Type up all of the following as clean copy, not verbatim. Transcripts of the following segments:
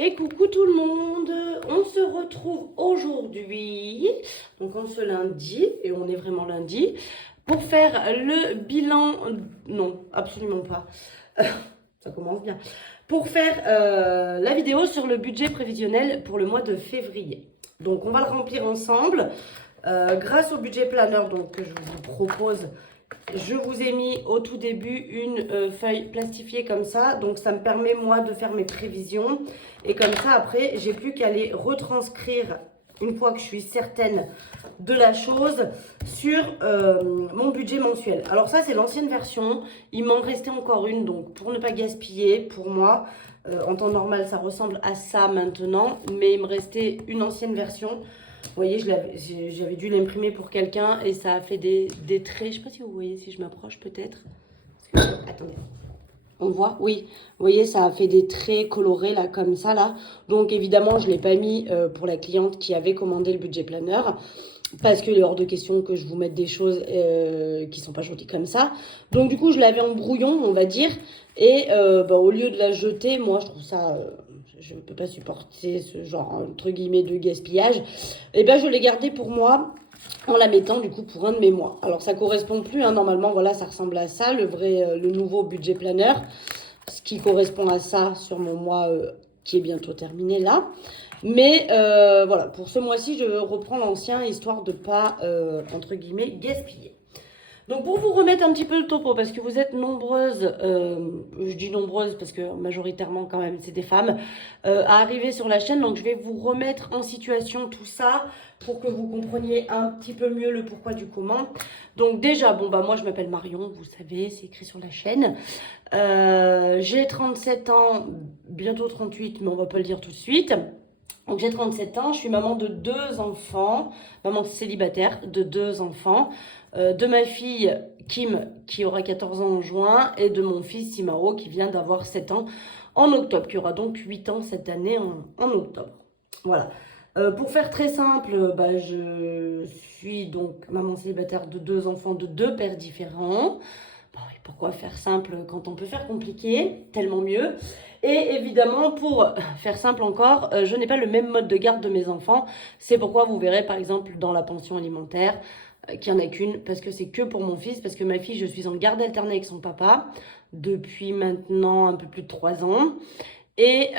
Et coucou tout le monde, on se retrouve aujourd'hui, donc en ce lundi, et on est vraiment lundi, pour faire le bilan, non, absolument pas, ça commence bien, pour faire la vidéo sur le budget prévisionnel pour le mois de février. Donc on va le remplir ensemble, grâce au budget planner donc, que je vous propose. Je vous ai mis au tout début une feuille plastifiée comme ça, donc ça me permet moi de faire mes prévisions et comme ça après j'ai plus qu'à les retranscrire une fois que je suis certaine de la chose sur mon budget mensuel. Alors ça c'est l'ancienne version, il m'en restait encore une donc pour ne pas gaspiller pour moi. En temps normal ça ressemble à ça maintenant, mais il me restait une ancienne version. Vous voyez, j'avais dû l'imprimer pour quelqu'un et ça a fait des traits. Je ne sais pas si vous voyez, si je m'approche peut-être. Attendez. On voit? Oui. Vous voyez, ça a fait des traits colorés là, comme ça là. Donc évidemment, je ne l'ai pas mis pour la cliente qui avait commandé le budget planner. Parce qu'il est hors de question que je vous mette des choses qui sont pas jolies comme ça. Donc du coup, je l'avais en brouillon, on va dire. Et au lieu de la jeter, moi, je trouve ça... je ne peux pas supporter ce genre, entre guillemets, de gaspillage. Et ben, je l'ai gardé pour moi en la mettant, du coup, pour un de mes mois. Alors, ça correspond plus, hein, normalement, voilà, ça ressemble à ça, le nouveau budget planner. Ce qui correspond à ça sur mon mois qui est bientôt terminé là. Mais voilà, pour ce mois-ci, je reprends l'ancien, histoire de ne pas, entre guillemets, gaspiller. Donc pour vous remettre un petit peu le topo, parce que vous êtes nombreuses, je dis nombreuses parce que majoritairement quand même c'est des femmes, à arriver sur la chaîne. Donc je vais vous remettre en situation tout ça pour que vous compreniez un petit peu mieux le pourquoi du comment. Donc déjà, bon bah moi je m'appelle Marion, vous savez, c'est écrit sur la chaîne. J'ai 37 ans, bientôt 38, mais on va pas le dire tout de suite. Donc j'ai 37 ans, je suis maman de 2 enfants, maman célibataire de 2 enfants, de ma fille Kim qui aura 14 ans en juin et de mon fils Simao qui vient d'avoir 7 ans en octobre, qui aura donc 8 ans cette année en octobre. Voilà. Pour faire très simple, je suis donc maman célibataire de 2 enfants de 2 pères différents. Bon, et pourquoi faire simple quand on peut faire compliqué? Tellement mieux. Et évidemment, pour faire simple encore, je n'ai pas le même mode de garde de mes enfants. C'est pourquoi vous verrez par exemple dans la pension alimentaire qu'il n'y en a qu'une, parce que c'est que pour mon fils, parce que ma fille, je suis en garde alternée avec son papa depuis maintenant un peu plus de 3 ans. Et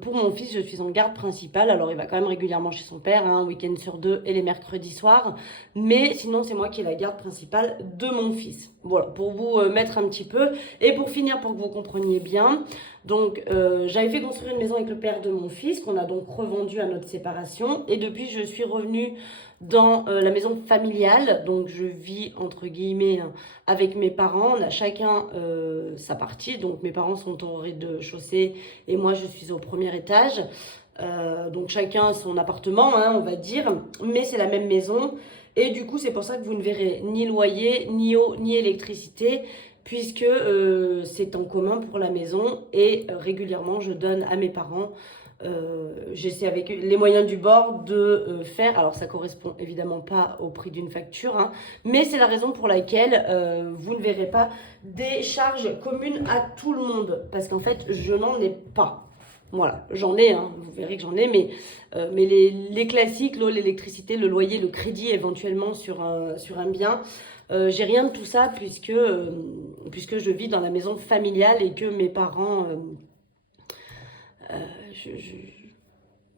pour mon fils, je suis en garde principale. Alors, il va quand même régulièrement chez son père, un week-end sur 2 et les mercredis soirs. Mais sinon, c'est moi qui ai la garde principale de mon fils. Voilà, pour vous mettre un petit peu. Et pour finir, pour que vous compreniez bien, donc j'avais fait construire une maison avec le père de mon fils, qu'on a donc revendu à notre séparation. Et depuis, je suis revenue dans la maison familiale. Donc, je vis, entre guillemets, avec mes parents. On a chacun sa partie. Donc, mes parents sont au rez-de-chaussée et moi je suis au premier étage. Donc chacun son appartement, hein, on va dire, mais c'est la même maison. Et du coup, c'est pour ça que vous ne verrez ni loyer, ni eau, ni électricité, puisque c'est en commun pour la maison. Et régulièrement, je donne à mes parents. J'essaie avec les moyens du bord de faire, alors ça correspond évidemment pas au prix d'une facture, hein, mais c'est la raison pour laquelle vous ne verrez pas des charges communes à tout le monde, parce qu'en fait je n'en ai pas. Voilà, j'en ai, hein, vous verrez que j'en ai, mais les classiques, l'eau, l'électricité, le loyer, le crédit éventuellement sur un bien, j'ai rien de tout ça puisque je vis dans la maison familiale et que mes parents... Euh,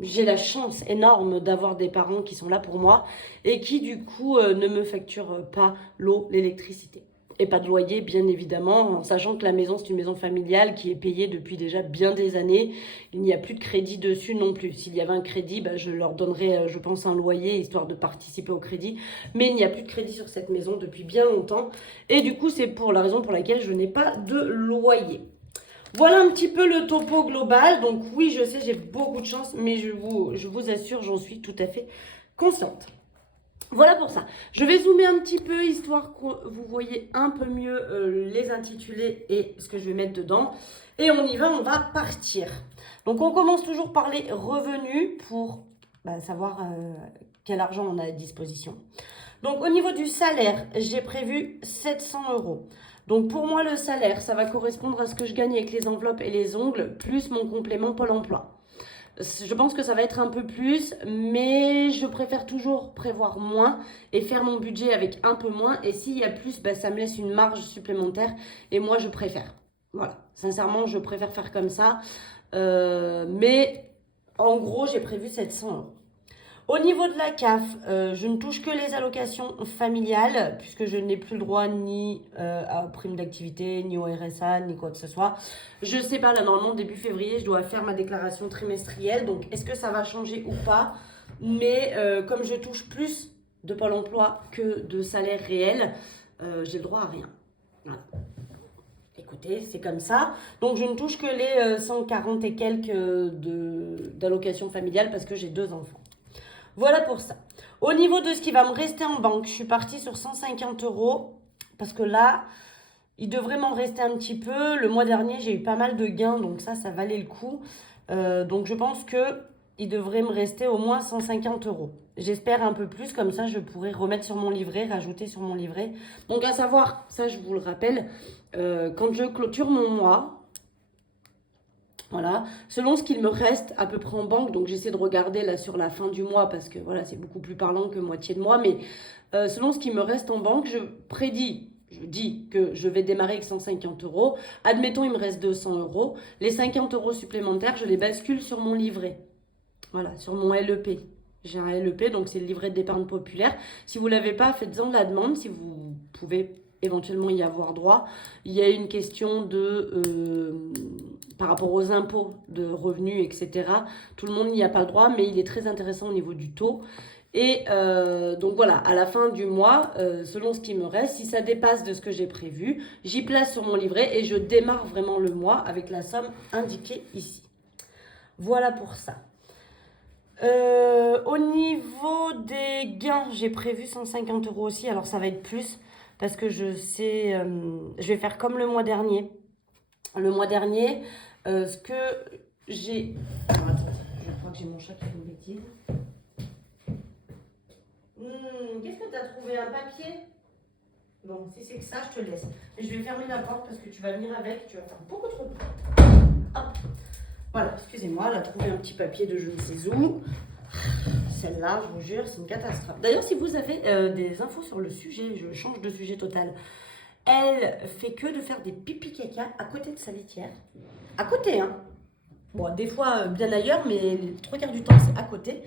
j'ai la chance énorme d'avoir des parents qui sont là pour moi et qui du coup ne me facturent pas l'eau, l'électricité. Et pas de loyer, bien évidemment, en sachant que la maison, c'est une maison familiale qui est payée depuis déjà bien des années. Il n'y a plus de crédit dessus non plus. S'il y avait un crédit, je leur donnerais, je pense, un loyer, histoire de participer au crédit. Mais il n'y a plus de crédit sur cette maison depuis bien longtemps. Et du coup, c'est pour la raison pour laquelle je n'ai pas de loyer. Voilà un petit peu le topo global. Donc oui, je sais, j'ai beaucoup de chance, mais je vous assure, j'en suis tout à fait consciente. Voilà pour ça. Je vais zoomer un petit peu, histoire que vous voyez un peu mieux les intitulés et ce que je vais mettre dedans. Et on y va, on va partir. Donc on commence toujours par les revenus pour savoir quel argent on a à disposition. Donc au niveau du salaire, j'ai prévu 700 euros. Donc pour moi, le salaire, ça va correspondre à ce que je gagne avec les enveloppes et les ongles, plus mon complément Pôle emploi. Je pense que ça va être un peu plus, mais je préfère toujours prévoir moins et faire mon budget avec un peu moins. Et s'il y a plus, ben, ça me laisse une marge supplémentaire et moi, je préfère. Voilà, sincèrement, je préfère faire comme ça. Mais en gros, j'ai prévu 700 euros. Au niveau de la CAF, je ne touche que les allocations familiales, puisque je n'ai plus le droit ni à prime d'activité, ni au RSA, ni quoi que ce soit. Je ne sais pas, là, normalement, début février, je dois faire ma déclaration trimestrielle. Donc, est-ce que ça va changer ou pas? Mais comme je touche plus de Pôle emploi que de salaire réel, j'ai le droit à rien. Voilà. Écoutez, c'est comme ça. Donc, je ne touche que les 140 et quelques d'allocations familiales parce que j'ai 2 enfants. Voilà pour ça. Au niveau de ce qui va me rester en banque, je suis partie sur 150 euros parce que là, il devrait m'en rester un petit peu. Le mois dernier, j'ai eu pas mal de gains, donc ça valait le coup. Donc je pense qu'il devrait me rester au moins 150 euros. J'espère un peu plus, comme ça je pourrais remettre sur mon livret, rajouter sur mon livret. Donc à savoir, ça je vous le rappelle, quand je clôture mon mois, voilà, selon ce qu'il me reste à peu près en banque, donc j'essaie de regarder là sur la fin du mois parce que voilà, c'est beaucoup plus parlant que moitié de mois, mais selon ce qui me reste en banque, je dis que je vais démarrer avec 150 euros. Admettons, il me reste 200 euros. Les 50 euros supplémentaires, je les bascule sur mon livret. Voilà, sur mon LEP. J'ai un LEP, donc c'est le livret d'épargne populaire. Si vous ne l'avez pas, faites-en la demande, si vous pouvez éventuellement y avoir droit. Il y a une question par rapport aux impôts de revenus, etc. Tout le monde n'y a pas le droit, mais il est très intéressant au niveau du taux. Et donc voilà, à la fin du mois, selon ce qui me reste, si ça dépasse de ce que j'ai prévu, j'y place sur mon livret et je démarre vraiment le mois avec la somme indiquée ici. Voilà pour ça. Au niveau des gains, j'ai prévu 150 euros aussi. Alors ça va être plus parce que je sais, je vais faire comme le mois dernier. Le mois dernier, ce que j'ai... Alors attends, je crois que j'ai mon chat qui fait une bêtise. Qu'est-ce que tu as trouvé? Un papier? Bon, si c'est que ça, je te laisse. Et je vais fermer la porte parce que tu vas venir avec, tu vas faire beaucoup trop de bruit. Hop. Voilà, excusez-moi, elle a trouvé un petit papier de je ne sais où. Celle-là, je vous jure, c'est une catastrophe. D'ailleurs, si vous avez des infos sur le sujet, je change de sujet total. Elle fait que de faire des pipi caca à côté de sa litière. À côté, hein. Bon, des fois bien ailleurs, mais les 3/4 du temps, c'est à côté.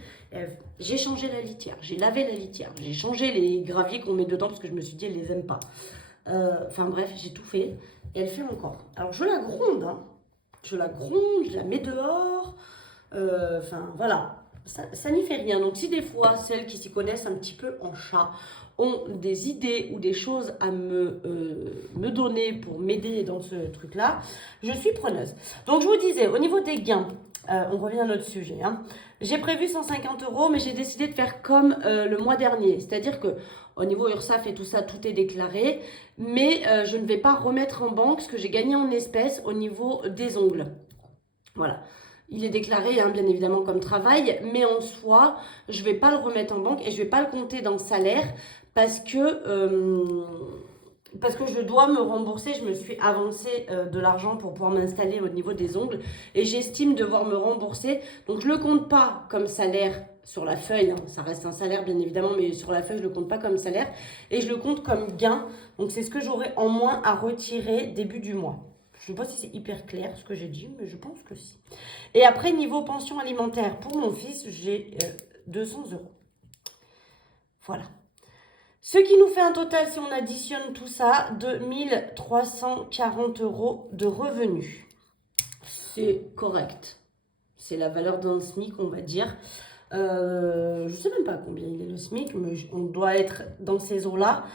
J'ai changé la litière, j'ai lavé la litière, j'ai changé les graviers qu'on met dedans parce que je me suis dit, elle les aime pas. Enfin bref, j'ai tout fait. Et elle fait encore. Alors, je la gronde, hein. Je la gronde, je la mets dehors. Enfin, voilà. Ça n'y fait rien. Donc, si des fois, celles qui s'y connaissent un petit peu en chat ont des idées ou des choses à me donner pour m'aider dans ce truc-là, je suis preneuse. Donc, je vous disais, au niveau des gains, on revient à notre sujet. Hein. J'ai prévu 150 euros, mais j'ai décidé de faire comme le mois dernier. C'est-à-dire que au niveau URSSAF et tout ça, tout est déclaré. Mais je ne vais pas remettre en banque ce que j'ai gagné en espèces au niveau des ongles. Voilà. Il est déclaré, hein, bien évidemment, comme travail, mais en soi, je ne vais pas le remettre en banque et je ne vais pas le compter dans le salaire parce que je dois me rembourser. Je me suis avancé de l'argent pour pouvoir m'installer au niveau des ongles et j'estime devoir me rembourser. Donc, je ne le compte pas comme salaire sur la feuille. Hein. Ça reste un salaire, bien évidemment, mais sur la feuille, je ne le compte pas comme salaire et je le compte comme gain. Donc, c'est ce que j'aurai en moins à retirer début du mois. Je ne sais pas si c'est hyper clair ce que j'ai dit, mais je pense que si. Et après, niveau pension alimentaire, pour mon fils, j'ai 200 euros. Voilà. Ce qui nous fait un total, si on additionne tout ça, de 1340 euros de revenus. C'est correct. C'est la valeur d'un SMIC, on va dire. Je ne sais même pas combien il est le SMIC, mais on doit être dans ces eaux-là.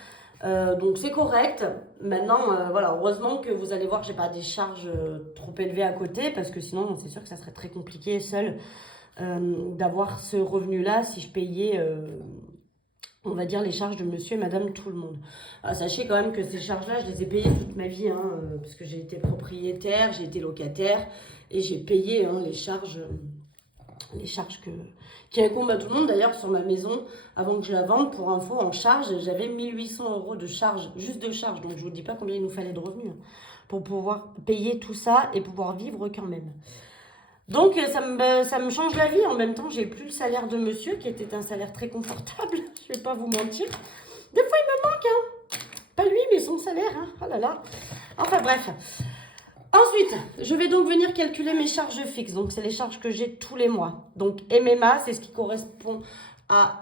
Donc c'est correct. Maintenant, voilà, heureusement que vous allez voir que j'ai pas des charges trop élevées à côté parce que sinon c'est sûr que ça serait très compliqué seul d'avoir ce revenu-là si je payais, on va dire, les charges de monsieur et madame tout le monde. Alors, sachez quand même que ces charges-là, je les ai payées toute ma vie, hein, parce que j'ai été propriétaire, j'ai été locataire et j'ai payé hein, les charges les charges qui incombent à tout le monde. D'ailleurs, sur ma maison, avant que je la vende, pour info, en charge, j'avais 1800 € de charge, juste de charge. Donc, je ne vous dis pas combien il nous fallait de revenus pour pouvoir payer tout ça et pouvoir vivre quand même. Donc, ça me change la vie. En même temps, j'ai plus le salaire de monsieur, qui était un salaire très confortable. Je vais pas vous mentir. Des fois, il me manque, hein. Pas lui, mais son salaire, hein. Oh là là. Enfin, bref. Ensuite, je vais donc venir calculer mes charges fixes. Donc, c'est les charges que j'ai tous les mois. Donc, MMA, c'est ce qui correspond à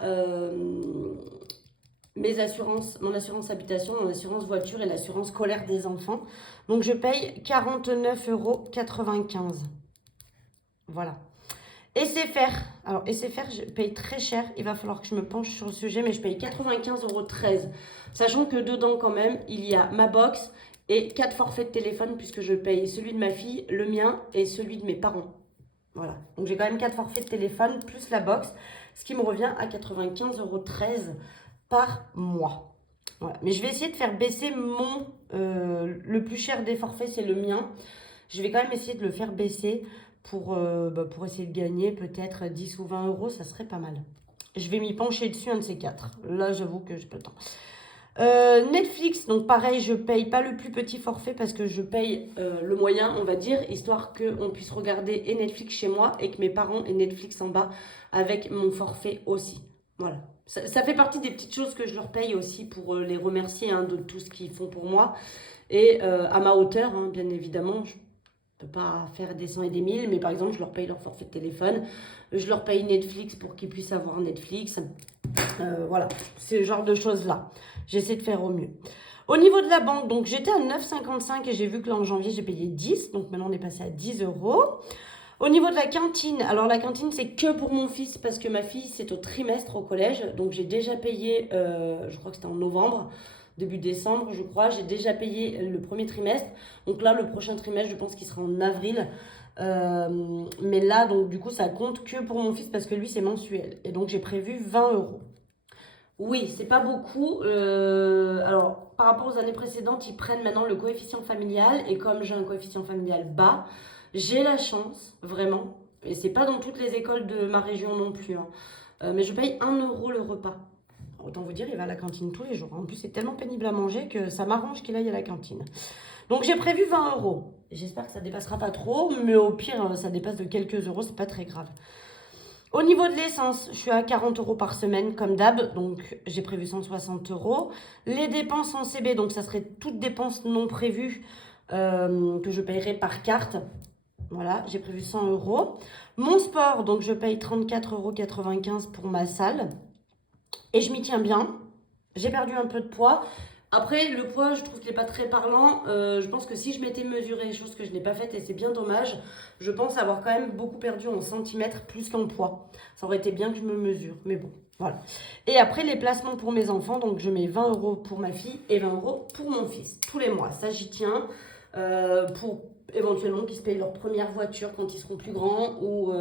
mes assurances, mon assurance habitation, mon assurance voiture et l'assurance scolaire des enfants. Donc, je paye 49,95 €. Voilà. SFR. Alors, SFR, je paye très cher. Il va falloir que je me penche sur le sujet, mais je paye 95,13 €. Sachant que dedans, quand même, il y a ma box et 4 forfaits de téléphone, puisque je paye celui de ma fille, le mien et celui de mes parents. Voilà. Donc, j'ai quand même 4 forfaits de téléphone, plus la box, ce qui me revient à 95,13 € par mois. Voilà. Mais je vais essayer de faire baisser le plus cher des forfaits, c'est le mien. Je vais quand même essayer de le faire baisser pour essayer de gagner peut-être 10 ou 20 €, ça serait pas mal. Je vais m'y pencher dessus, un de ces quatre. Là, j'avoue que j'ai pas le temps. Netflix, donc pareil, je paye pas le plus petit forfait parce que je paye le moyen, on va dire, histoire qu'on puisse regarder et Netflix chez moi et que mes parents aient Netflix en bas avec mon forfait aussi. Voilà. Ça fait partie des petites choses que je leur paye aussi pour les remercier de tout ce qu'ils font pour moi. Et à ma hauteur, bien évidemment, je ne peux pas faire des 100 et des 1000, mais par exemple, je leur paye leur forfait de téléphone. Je leur paye Netflix pour qu'ils puissent avoir Netflix. Voilà, c'est le genre de choses-là. J'essaie de faire au mieux. Au niveau de la banque, donc j'étais à 9,55 et j'ai vu que là en janvier, j'ai payé 10. Donc maintenant, on est passé à 10 €. Au niveau de la cantine, alors la cantine, c'est que pour mon fils parce que ma fille, c'est au trimestre au collège. Donc j'ai déjà payé, je crois que c'était en novembre, début décembre, je crois. J'ai déjà payé le premier trimestre. Donc là, le prochain trimestre, je pense qu'il sera en avril. Mais là, donc du coup, ça compte que pour mon fils parce que lui, c'est mensuel. Et donc, j'ai prévu 20 €. Oui, c'est pas beaucoup. Alors, par rapport aux années précédentes, ils prennent maintenant le coefficient familial. Et comme j'ai un coefficient familial bas, j'ai la chance, vraiment, et c'est pas dans toutes les écoles de ma région non plus, mais je paye 1 € le repas. Autant vous dire, il va à la cantine tous les jours. En plus, c'est tellement pénible à manger que ça m'arrange qu'il aille à la cantine. Donc, j'ai prévu 20 €. J'espère que ça dépassera pas trop, mais au pire, ça dépasse de quelques euros, c'est pas très grave. Au niveau de l'essence, je suis à 40 € par semaine, comme d'hab, donc j'ai prévu 160 €. Les dépenses en CB, donc ça serait toutes dépenses non prévues que je paierai par carte. Voilà, j'ai prévu 100 €. Mon sport, donc je paye 34,95 € pour ma salle. Et je m'y tiens bien. J'ai perdu un peu de poids. Après, le poids, je trouve qu'il n'est pas très parlant. Je pense que si je m'étais mesuré, chose que je n'ai pas faite et c'est bien dommage, je pense avoir quand même beaucoup perdu en centimètres plus qu'en poids. Ça aurait été bien que je me mesure, mais bon, voilà. Et après, les placements pour mes enfants, donc je mets 20 € pour ma fille et 20 € pour mon fils, tous les mois. Ça, j'y tiens pour éventuellement qu'ils se payent leur première voiture quand ils seront plus grands ou...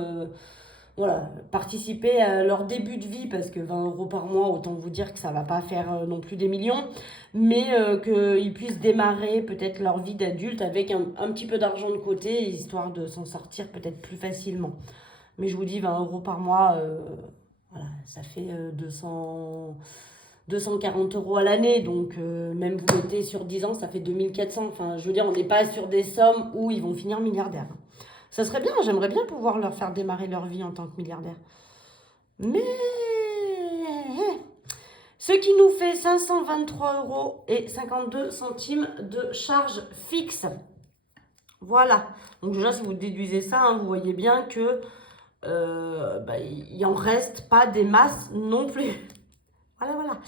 voilà, participer à leur début de vie, parce que 20 € par mois, autant vous dire que ça va pas faire non plus des millions, mais qu'ils puissent démarrer peut-être leur vie d'adulte avec un petit peu d'argent de côté, histoire de s'en sortir peut-être plus facilement. Mais je vous dis, 20 € par mois, voilà, ça fait 240 € à l'année, donc même vous mettez sur 10 ans, ça fait 2400. Enfin, je veux dire, on n'est pas sur des sommes où ils vont finir milliardaires. Ça serait bien, j'aimerais bien pouvoir leur faire démarrer leur vie en tant que milliardaire. Mais ce qui nous fait 523,52 € de charge fixe. Voilà. Donc déjà, si vous déduisez ça, vous voyez bien que il en reste pas des masses non plus. Voilà.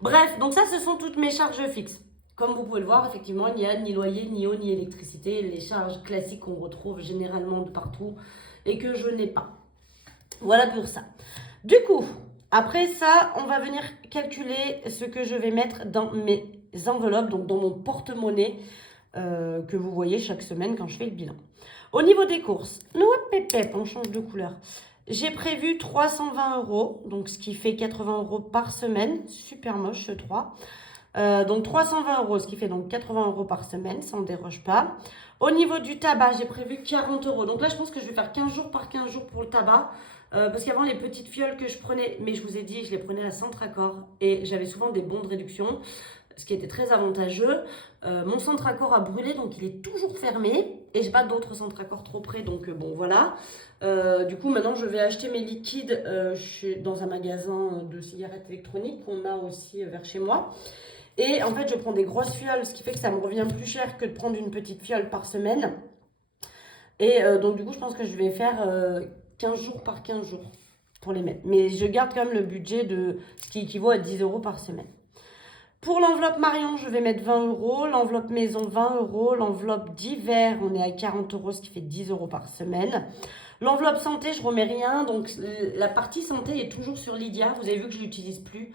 Bref, donc ça, ce sont toutes mes charges fixes. Comme vous pouvez le voir, effectivement, il n'y a ni loyer, ni eau, ni électricité, les charges classiques qu'on retrouve généralement de partout et que je n'ai pas. Voilà pour ça. Du coup, après ça, on va venir calculer ce que je vais mettre dans mes enveloppes, donc dans mon porte-monnaie que vous voyez chaque semaine quand je fais le bilan. Au niveau des courses, on change de couleur. J'ai prévu 320 €, donc ce qui fait 80 € par semaine. Super moche ce 3. Donc 320 €, ce qui fait donc 80 € par semaine, ça ne déroge pas. Au niveau du tabac, j'ai prévu 40 €. Donc là, je pense que je vais faire 15 jours par 15 jours pour le tabac. Parce qu'avant, les petites fioles que je prenais, mais je vous ai dit, je les prenais à Centracor et j'avais souvent des bons de réduction, ce qui était très avantageux. Mon Centracor a brûlé, donc il est toujours fermé et j'ai pas d'autres Centracor trop près, donc bon, voilà. Du coup, maintenant, je vais acheter mes liquides dans un magasin de cigarettes électroniques qu'on a aussi vers chez moi. Et en fait, je prends des grosses fioles, ce qui fait que ça me revient plus cher que de prendre une petite fiole par semaine. Et donc, du coup, je pense que je vais faire 15 jours par 15 jours pour les mettre. Mais je garde quand même le budget de ce qui équivaut à 10 € par semaine. Pour l'enveloppe Marion, je vais mettre 20 €. L'enveloppe maison, 20 €. L'enveloppe d'hiver, on est à 40 €, ce qui fait 10 € par semaine. L'enveloppe santé, je remets rien. Donc, la partie santé est toujours sur Lydia. Vous avez vu que je ne l'utilise plus.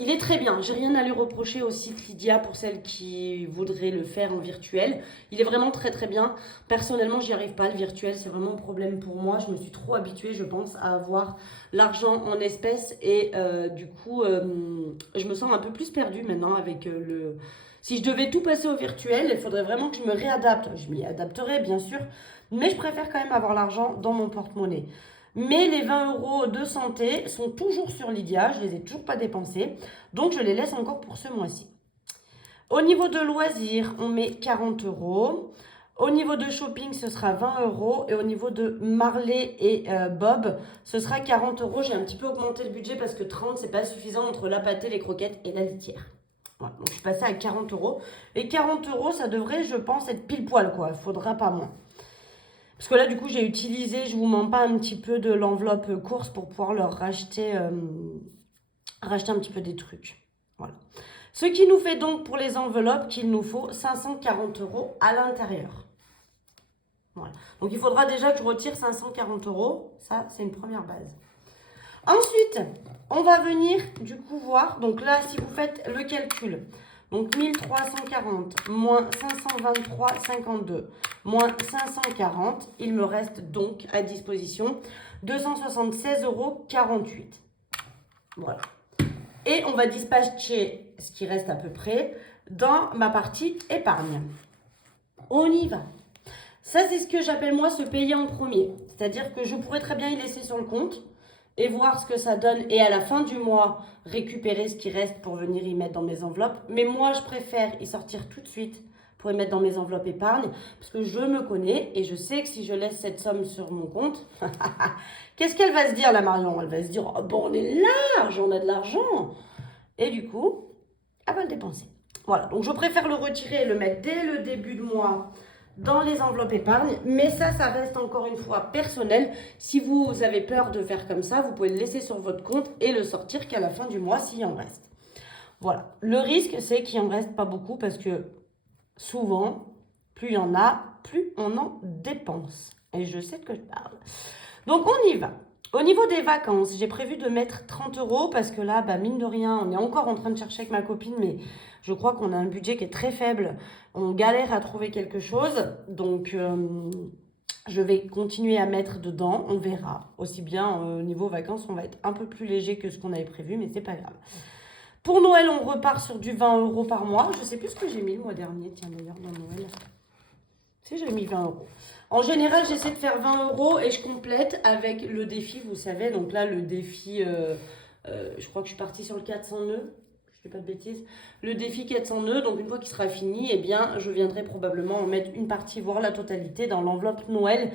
Il est très bien, j'ai rien à lui reprocher au site Lydia pour celles qui voudraient le faire en virtuel. Il est vraiment très très bien. Personnellement, j'y arrive pas, le virtuel, c'est vraiment un problème pour moi. Je me suis trop habituée, je pense, à avoir l'argent en espèces et du coup, je me sens un peu plus perdue maintenant avec le... Si je devais tout passer au virtuel, il faudrait vraiment que je me réadapte. Je m'y adapterai, bien sûr, mais je préfère quand même avoir l'argent dans mon porte-monnaie. Mais les 20 € de santé sont toujours sur Lydia, je ne les ai toujours pas dépensés, donc je les laisse encore pour ce mois-ci. Au niveau de loisirs, on met 40 €. Au niveau de shopping, ce sera 20 €. Et au niveau de Marley et Bob, ce sera 40 €. J'ai un petit peu augmenté le budget parce que 30, c'est pas suffisant entre la pâtée, les croquettes et la litière. Voilà, donc je suis passée à 40 €. Et 40 €, ça devrait, je pense, être pile poil, quoi. Il ne faudra pas moins. Parce que là, du coup, j'ai utilisé, je vous mens pas, un petit peu de l'enveloppe course pour pouvoir leur racheter un petit peu des trucs. Voilà. Ce qui nous fait donc pour les enveloppes qu'il nous faut 540 € à l'intérieur. Voilà. Donc, il faudra déjà que je retire 540 €. Ça, c'est une première base. Ensuite, on va venir du coup voir. Donc là, si vous faites le calcul, donc 1340 moins 523,52 moins 540, il me reste donc à disposition 276,48 €. Voilà. Et on va dispatcher ce qui reste à peu près dans ma partie épargne. On y va. Ça, c'est ce que j'appelle moi se payer en premier. C'est-à-dire que je pourrais très bien y laisser sur le compte et voir ce que ça donne et à la fin du mois récupérer ce qui reste pour venir y mettre dans mes enveloppes. Mais moi, je préfère y sortir tout de suite pour y mettre dans mes enveloppes épargne parce que je me connais et je sais que si je laisse cette somme sur mon compte, qu'est-ce qu'elle va se dire, la Marion? Elle va se dire, oh, bon, on est large, on a de l'argent. Et du coup, elle va le dépenser. Voilà, donc je préfère le retirer et le mettre dès le début de mois dans les enveloppes épargne, mais ça reste encore une fois personnel. Si vous avez peur de faire comme ça, vous pouvez le laisser sur votre compte et le sortir qu'à la fin du mois s'il en reste. Voilà, le risque c'est qu'il en reste pas beaucoup parce que souvent, plus il y en a, plus on en dépense. Et je sais de quoi je parle. Donc on y va. Au niveau des vacances, j'ai prévu de mettre 30 € parce que là, mine de rien, on est encore en train de chercher avec ma copine, mais je crois qu'on a un budget qui est très faible. On galère à trouver quelque chose, donc je vais continuer à mettre dedans, on verra. Aussi bien au niveau vacances, on va être un peu plus léger que ce qu'on avait prévu, mais c'est pas grave. Pour Noël, on repart sur du 20 € par mois. Je sais plus ce que j'ai mis le mois dernier, tiens d'ailleurs, dans Noël. Si, j'ai mis 20 €. En général, j'essaie de faire 20 € et je complète avec le défi, vous savez. Donc là, le défi, je crois que je suis partie sur le 400 nœuds. Je ne dis pas de bêtises. Le défi 400 nœuds, donc une fois qu'il sera fini, eh bien, je viendrai probablement en mettre une partie, voire la totalité, dans l'enveloppe Noël,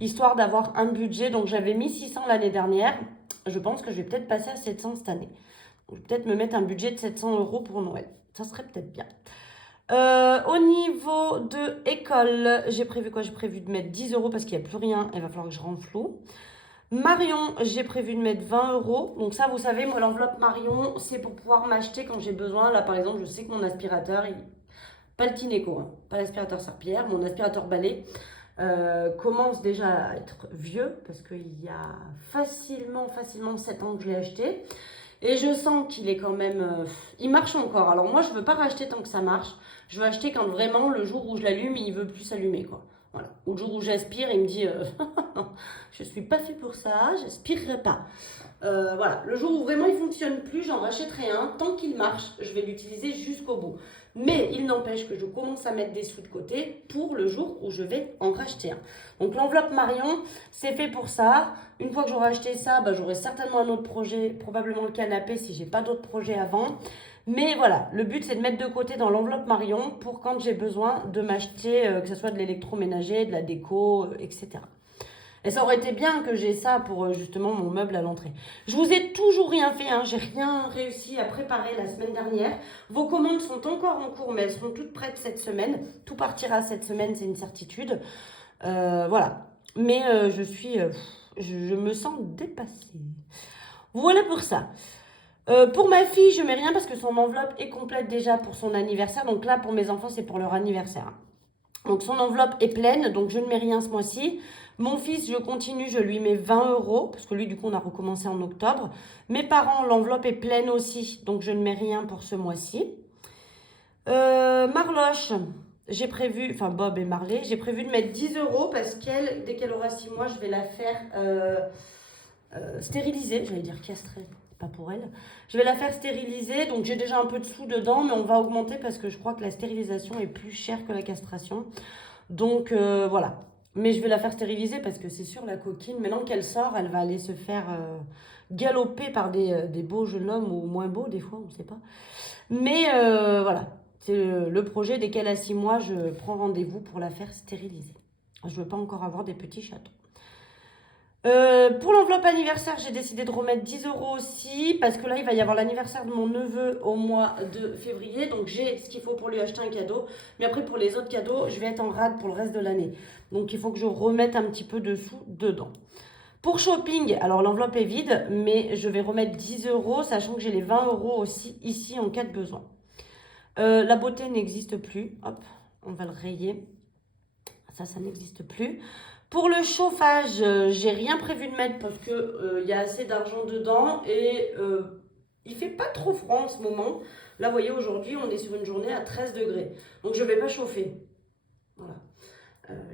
histoire d'avoir un budget. Donc j'avais mis 600 l'année dernière. Je pense que je vais peut-être passer à 700 cette année. Donc, je vais peut-être me mettre un budget de 700 € pour Noël. Ça serait peut-être bien. Au niveau de école, j'ai prévu quoi? J'ai prévu de mettre 10 € parce qu'il n'y a plus rien. Il va falloir que je renfloue. Marion, j'ai prévu de mettre 20 €. Donc ça, vous savez, moi, l'enveloppe Marion, c'est pour pouvoir m'acheter quand j'ai besoin. Là, par exemple, je sais que mon aspirateur, pas le Tineco, hein, pas l'aspirateur serpillière, mon aspirateur balai commence déjà à être vieux parce qu'il y a facilement 7 ans que je l'ai acheté. Et je sens qu'il est quand même... il marche encore. Alors moi, je ne veux pas racheter tant que ça marche. Je veux acheter quand vraiment, le jour où je l'allume, il ne veut plus s'allumer, quoi. Voilà. Au jour où j'aspire, il me dit je suis pas fait pour ça, j'aspirerai pas. Voilà. Le jour où vraiment il fonctionne plus, j'en rachèterai un. Tant qu'il marche, je vais l'utiliser jusqu'au bout. Mais il n'empêche que je commence à mettre des sous de côté pour le jour où je vais en racheter un. Donc l'enveloppe Marion, c'est fait pour ça. Une fois que j'aurai acheté ça, bah, j'aurai certainement un autre projet, probablement le canapé si j'ai pas d'autres projets avant. Mais voilà, le but c'est de mettre de côté dans l'enveloppe Marion pour quand j'ai besoin de m'acheter, que ce soit de l'électroménager, de la déco, etc. Et ça aurait été bien que j'ai ça pour justement mon meuble à l'entrée. Je vous ai toujours rien fait, hein. J'ai rien réussi à préparer la semaine dernière. Vos commandes sont encore en cours, mais elles seront toutes prêtes cette semaine. Tout partira cette semaine, c'est une certitude. Voilà. Mais je me sens dépassée. Voilà pour ça. Pour ma fille, je mets rien parce que son enveloppe est complète déjà pour son anniversaire. Donc là, pour mes enfants, c'est pour leur anniversaire. Donc son enveloppe est pleine, donc je ne mets rien ce mois-ci. Mon fils, je continue, je lui mets 20 euros, parce que lui, du coup, on a recommencé en octobre. Mes parents, l'enveloppe est pleine aussi, donc je ne mets rien pour ce mois-ci. Marloche, j'ai prévu, enfin Bob et Marley, j'ai prévu de mettre 10 euros parce qu'elle, dès qu'elle aura 6 mois, je vais la faire stériliser, j'allais dire castrer, pas pour elle. Je vais la faire stériliser, donc j'ai déjà un peu de sous dedans, mais on va augmenter parce que je crois que la stérilisation est plus chère que la castration. Donc voilà. Mais je vais la faire stériliser parce que c'est sûr, la coquine, maintenant qu'elle sort, elle va aller se faire galoper par des beaux jeunes hommes ou moins beaux des fois, on ne sait pas. Mais voilà, c'est le projet. Dès qu'elle a 6 mois, je prends rendez-vous pour la faire stériliser. Je ne veux pas encore avoir des petits chatons. Pour l'enveloppe anniversaire, j'ai décidé de remettre 10 euros aussi parce que là, il va y avoir l'anniversaire de mon neveu au mois de février. Donc, j'ai ce qu'il faut pour lui acheter un cadeau. Mais après, pour les autres cadeaux, je vais être en rade pour le reste de l'année. Donc, il faut que je remette un petit peu de sous dedans. Pour shopping, alors l'enveloppe est vide, mais je vais remettre 10 euros, sachant que j'ai les 20 euros aussi ici en cas de besoin. La beauté n'existe plus. Hop, on va le rayer. Ça n'existe plus. Pour le chauffage, j'ai rien prévu de mettre parce que y a assez d'argent dedans et il fait pas trop froid en ce moment. Là, vous voyez, aujourd'hui, on est sur une journée à 13 degrés. Donc, je ne vais pas chauffer. Voilà.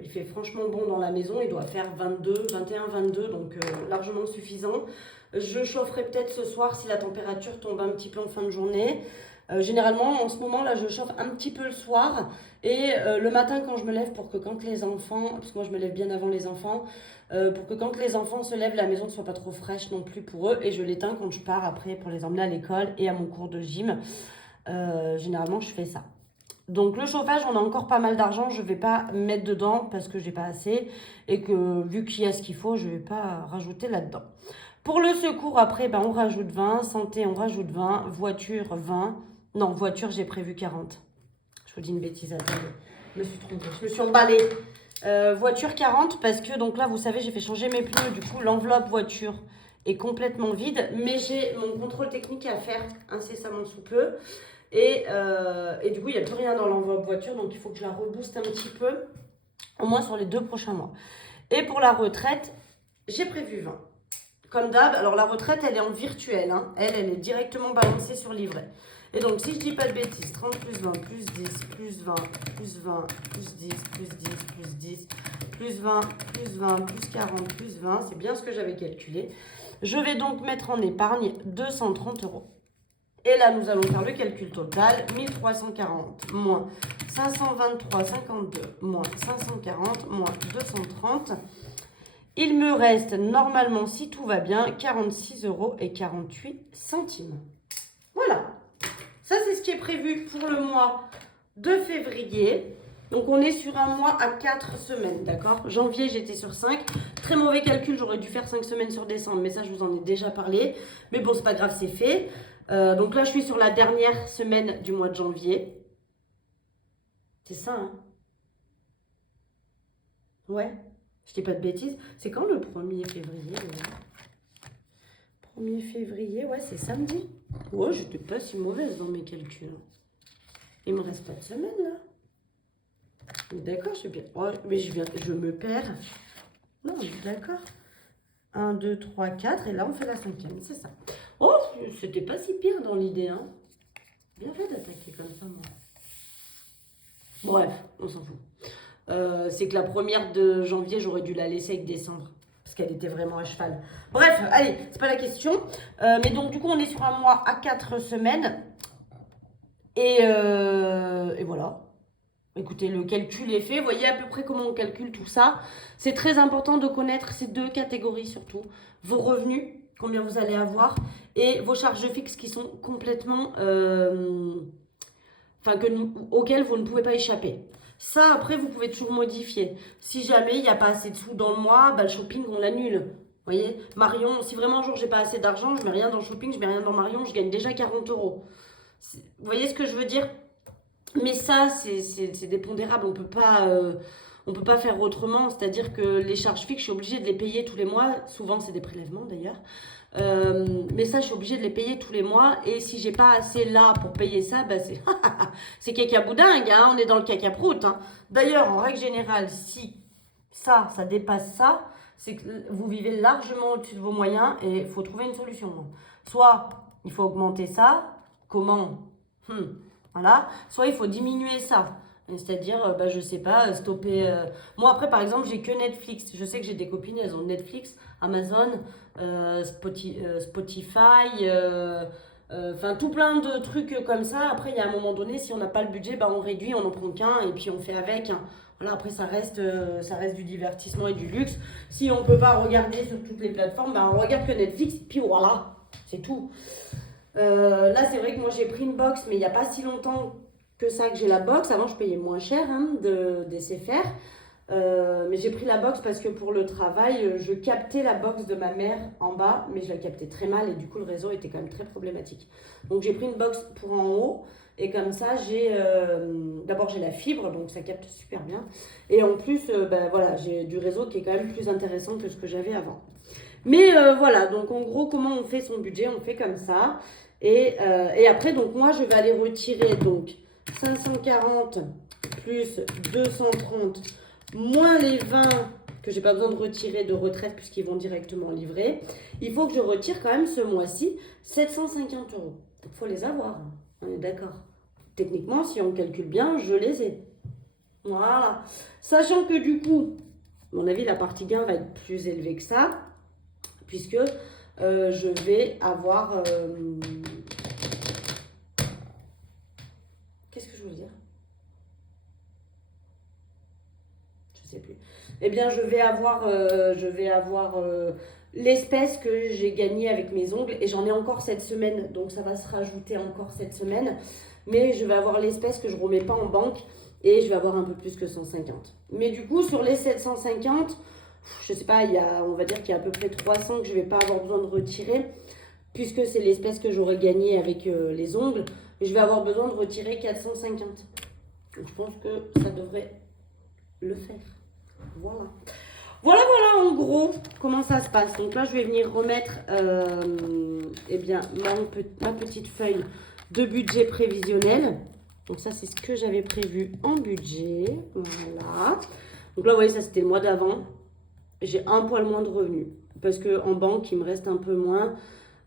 Il fait franchement bon dans la maison. Il doit faire 22, 21, 22, donc largement suffisant. Je chaufferai peut-être ce soir si la température tombe un petit peu en fin de journée. Généralement, en ce moment, là, je chauffe un petit peu le soir et le matin quand je me lève pour que quand les enfants, parce que moi je me lève bien avant les enfants, pour que quand les enfants se lèvent, la maison ne soit pas trop fraîche non plus pour eux et je l'éteins quand je pars après pour les emmener à l'école et à mon cours de gym. Généralement, je fais ça. Donc le chauffage, on a encore pas mal d'argent, je ne vais pas mettre dedans parce que j'ai pas assez et que vu qu'il y a ce qu'il faut, je ne vais pas rajouter là-dedans. Pour le secours, après, ben, on rajoute 20, santé, on rajoute 20, voiture 20. Non, voiture, j'ai prévu 40. Je vous dis une bêtise, attendez. Je me suis trompée, je me suis emballée. Voiture 40 parce que donc là, vous savez, j'ai fait changer mes pneus. Du coup, l'enveloppe voiture est complètement vide. Mais j'ai mon contrôle technique à faire incessamment sous peu. Et du coup, il n'y a plus rien dans l'enveloppe voiture. Donc, il faut que je la rebooste un petit peu. Au moins sur les 2 prochains mois. Et pour la retraite, j'ai prévu 20. Comme d'hab, alors la retraite, elle est en virtuel. Hein. Elle est directement balancée sur livret. Et donc, si je dis pas de bêtises, 30 plus 20, plus 10, plus 20, plus 20, plus 10, plus 10, plus 10, plus 20, plus 20, plus 40, plus 20, c'est bien ce que j'avais calculé. Je vais donc mettre en épargne 230 euros. Et là, nous allons faire le calcul total. 1340 moins 523,52 moins 540 moins 230. Il me reste normalement, si tout va bien, 46,48 euros. Voilà. Ça, c'est ce qui est prévu pour le mois de février. Donc, on est sur un mois à 4 semaines, d'accord? Janvier, j'étais sur 5. Très mauvais calcul, j'aurais dû faire 5 semaines sur décembre, mais ça, je vous en ai déjà parlé. Mais bon, c'est pas grave, c'est fait. Donc là, je suis sur la dernière semaine du mois de janvier. C'est ça, hein? Ouais, je dis pas de bêtises. C'est quand le 1er février? 1er février, ouais, c'est samedi. Ouais, j'étais pas si mauvaise dans mes calculs. Il me reste pas de semaine, là. D'accord, je suis bien. Oh, mais je me perds. Non, d'accord. 1, 2, 3, 4. Et là, on fait la 5e, c'est ça. Oh, c'était pas si pire dans l'idée, hein. Bien fait d'attaquer comme ça, moi. Bref, on s'en fout. C'est que la première de janvier, j'aurais dû la laisser avec décembre. Parce qu'elle était vraiment à cheval. Bref, allez, c'est pas la question. Mais donc, du coup, on est sur un mois à 4 semaines. Et voilà. Écoutez, le calcul est fait. Vous voyez à peu près comment on calcule tout ça. C'est très important de connaître ces deux catégories surtout. Vos revenus, combien vous allez avoir, et vos charges fixes qui sont complètement... auxquelles vous ne pouvez pas échapper. Ça, après, vous pouvez toujours modifier. Si jamais il n'y a pas assez de sous dans le mois, bah, le shopping, on l'annule. Vous voyez, Marion, si vraiment un jour j'ai pas assez d'argent, je mets rien dans le shopping, je mets rien dans Marion, je gagne déjà 40 euros. Vous voyez ce que je veux dire? Mais ça, c'est dépondérable. On peut pas faire autrement. C'est-à-dire que les charges fixes, je suis obligée de les payer tous les mois. Souvent, c'est des prélèvements d'ailleurs. Mais ça, je suis obligée de les payer tous les mois. Et si j'ai pas assez là pour payer ça, bah c'est cacaboudingue. Hein, on est dans le cacaproute. Hein. D'ailleurs, en règle générale, si ça dépasse ça, c'est que vous vivez largement au-dessus de vos moyens et il faut trouver une solution. Soit il faut augmenter ça. Comment? Voilà. Soit il faut diminuer ça. C'est-à-dire, je sais pas, stopper. Moi, après, par exemple, j'ai que Netflix. Je sais que j'ai des copines, elles ont Netflix, Amazon, Spotify, enfin, tout plein de trucs comme ça. Après, il y a un moment donné, si on n'a pas le budget, on réduit, on n'en prend qu'un et puis on fait avec. Hein. Voilà, après, ça reste du divertissement et du luxe. Si on ne peut pas regarder sur toutes les plateformes, on regarde que Netflix, puis voilà, c'est tout. Là, c'est vrai que moi, j'ai pris une box, mais il n'y a pas si longtemps que ça que j'ai la box. Avant, je payais moins cher des CFR. Mais j'ai pris la box parce que pour le travail, je captais la box de ma mère en bas, mais je la captais très mal et du coup, le réseau était quand même très problématique. Donc, j'ai pris une box pour en haut. Et comme ça, d'abord j'ai la fibre, donc ça capte super bien. Et en plus, voilà, j'ai du réseau qui est quand même plus intéressant que ce que j'avais avant. Mais voilà, donc en gros, comment on fait son budget? On fait comme ça. Et après, donc moi, je vais aller retirer donc 540 plus 230 moins les 20 que j'ai pas besoin de retirer de retraite puisqu'ils vont directement livrer. Il faut que je retire quand même ce mois-ci 750 euros. Il faut les avoir, on est d'accord. Techniquement, si on calcule bien, je les ai. Voilà. Sachant que du coup, à mon avis, la partie gain va être plus élevée que ça puisque je vais avoir... Qu'est-ce que je veux dire? Je sais plus. Eh bien, je vais avoir l'espèce que j'ai gagnée avec mes ongles et j'en ai encore cette semaine, donc ça va se rajouter encore cette semaine. Mais je vais avoir l'espèce que je ne remets pas en banque et je vais avoir un peu plus que 150. Mais du coup, sur les 750, je sais pas, on va dire qu'il y a à peu près 300 que je ne vais pas avoir besoin de retirer puisque c'est l'espèce que j'aurais gagnée avec les ongles. Et je vais avoir besoin de retirer 450. Donc je pense que ça devrait le faire. Voilà. Voilà, en gros, comment ça se passe. Donc là, je vais venir remettre ma petite feuille de budget prévisionnel. Donc ça, c'est ce que j'avais prévu en budget. Voilà. Donc là, vous voyez, ça, c'était le mois d'avant. J'ai un poil moins de revenus. Parce qu'en banque, il me reste un peu moins.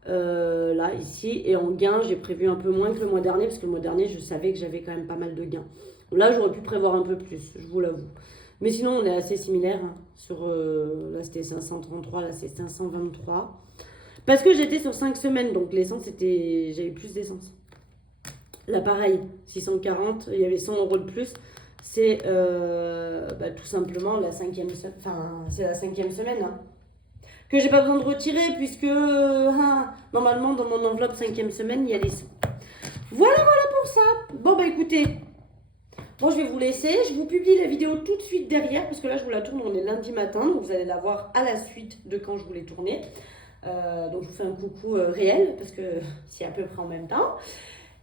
Là, ici. Et en gain, j'ai prévu un peu moins que le mois dernier. Parce que le mois dernier, je savais que j'avais quand même pas mal de gains. Là, j'aurais pu prévoir un peu plus, je vous l'avoue. Mais sinon, on est assez similaires. Là, c'était 533, là, c'est 523. Parce que j'étais sur 5 semaines, donc l'essence, j'avais plus d'essence. Là, pareil, 640, il y avait 100 euros de plus. C'est tout simplement la cinquième semaine. Hein, que j'ai pas besoin de retirer, puisque normalement, dans mon enveloppe 5e semaine, il y a les 100. Voilà pour ça. Bon, écoutez... Bon, je vais vous laisser. Je vous publie la vidéo tout de suite derrière parce que là, je vous la tourne, on est lundi matin. Donc, vous allez la voir à la suite de quand je vous l'ai tournée. Donc, je vous fais un coucou réel parce que c'est à peu près en même temps.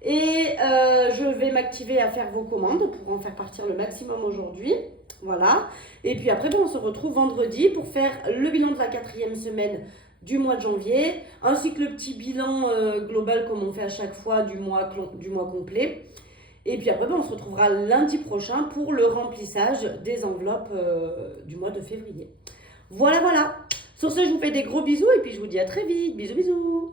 Et je vais m'activer à faire vos commandes pour en faire partir le maximum aujourd'hui. Voilà. Et puis après, on se retrouve vendredi pour faire le bilan de la 4e semaine du mois de janvier, ainsi que le petit bilan global comme on fait à chaque fois du mois complet. Et puis après, on se retrouvera lundi prochain pour le remplissage des enveloppes du mois de février. Voilà. Sur ce, je vous fais des gros bisous et puis je vous dis à très vite. Bisous.